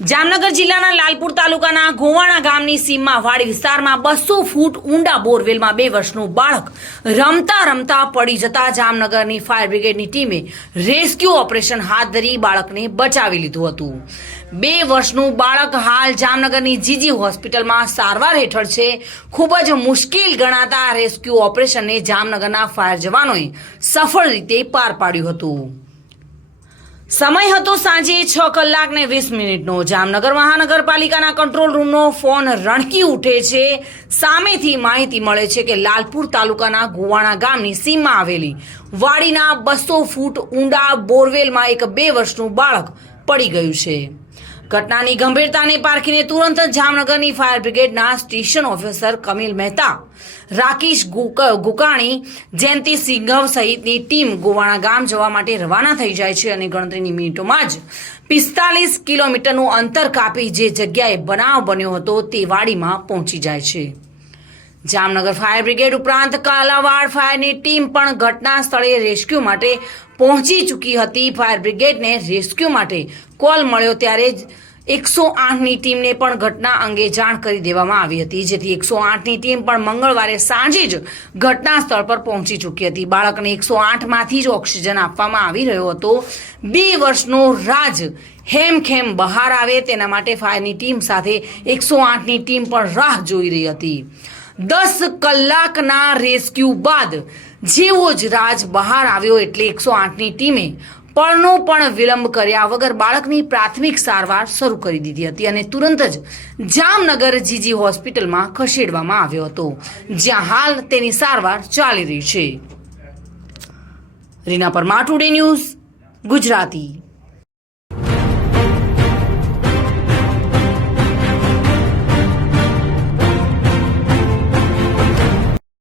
જામનગર જિલ્લાના લાલપુર તાલુકાના ગોવાણા ગામની સીમમાં વાડી વિસ્તારમાં બસો ફૂટ ઊંડા બોરવેલમાં બે વર્ષનું બાળક રમતા રમતા પડી જતા જામનગરની ફાયર બ્રિગેડની ટીમે રેસ્ક્યુ ઓપરેશન હાથ ધરી બાળકને બચાવી લીધું હતું. બે વર્ષનું બાળક હાલ જામનગરની જીજી હોસ્પિટલમાં સારવાર હેઠળ છે. ખૂબ જ મુશ્કેલ ગણાતા રેસ્ક્યુ ઓપરેશનને જામનગરના ફાયર જવાનોએ સફળ રીતે પાર પાડ્યું હતું. સમય હતો સાંજે છ કલાક ને વીસ મિનિટનો. જામનગર મહાનગરપાલિકાના કંટ્રોલ રૂમનો ફોન રણકી ઉઠે છે. સામેથી માહિતી મળે છે કે લાલપુર તાલુકાના ગુવાણા ગામની સીમમાં આવેલી વાડીના બસો ફૂટ ઊંડા બોરવેલમાં એક બે વર્ષનું બાળક પડી ગયું છે. ઘટનાની ગંભીરતાને પારખીને તુરંત જ જામનગરની ફાયર બ્રિગેડના સ્ટેશન ઓફિસર કમિલ મહેતા, રાકેશ ગુક- ગુકાણી, જયંતિ સિંઘવ સહિતની ટીમ ગોવાણા ગામ જવા માટે રવાના થઈ જાય છે અને ગણતરીની મિનિટોમાં જ પિસ્તાલીસ કિલોમીટરનું અંતર કાપી જે જગ્યાએ બનાવ બન્યો હતો તે વાડીમાં પહોંચી જાય છે. જામનગર ફાયર બ્રિગેડ ઉપરાંત કાલાવાડ ફાયરની ટીમ પણ ઘટના સ્થળે રેસ્ક્યુ માટે પહોંચી ચૂકી હતી. ફાયર બ્રિગેડને રેસ્ક્યુ માટે કોલ મળ્યો ત્યારે જ એકસો આઠની ટીમને પણ ઘટના અંગે જાણ કરી દેવામાં આવી હતી. જેથી એકસો આઠની ટીમ પણ મંગળવારે સાંજે જ ઘટના સ્થળ પર પહોંચી ચૂકી હતી. બાળકને એકસો આઠમાંથી જ ઓક્સિજન આપવામાં આવી રહ્યો હતો. બે વર્ષનો રાજ હેમખેમ બહાર આવે તેના માટે ફાયરની ટીમ સાથે એકસો આઠની ટીમ પણ રાહ જોઈ રહી હતી. દસ કલાકના રેસ્ક્યુ બાદ જેવો જ રાજ બહાર આવ્યો એટલે એકસો આઠની ટીમે પળનો પણ વિલંબ કર્યા વગર બાળકની પ્રાથમિક સારવાર શરૂ કરી દીધી હતી અને તુરંત જ જામનગર જીજી હોસ્પિટલમાં ખસેડવામાં આવ્યો હતો, જ્યાં હાલ તેની સારવાર ચાલી રહી છે. Reena Parmar, today news Gujarati.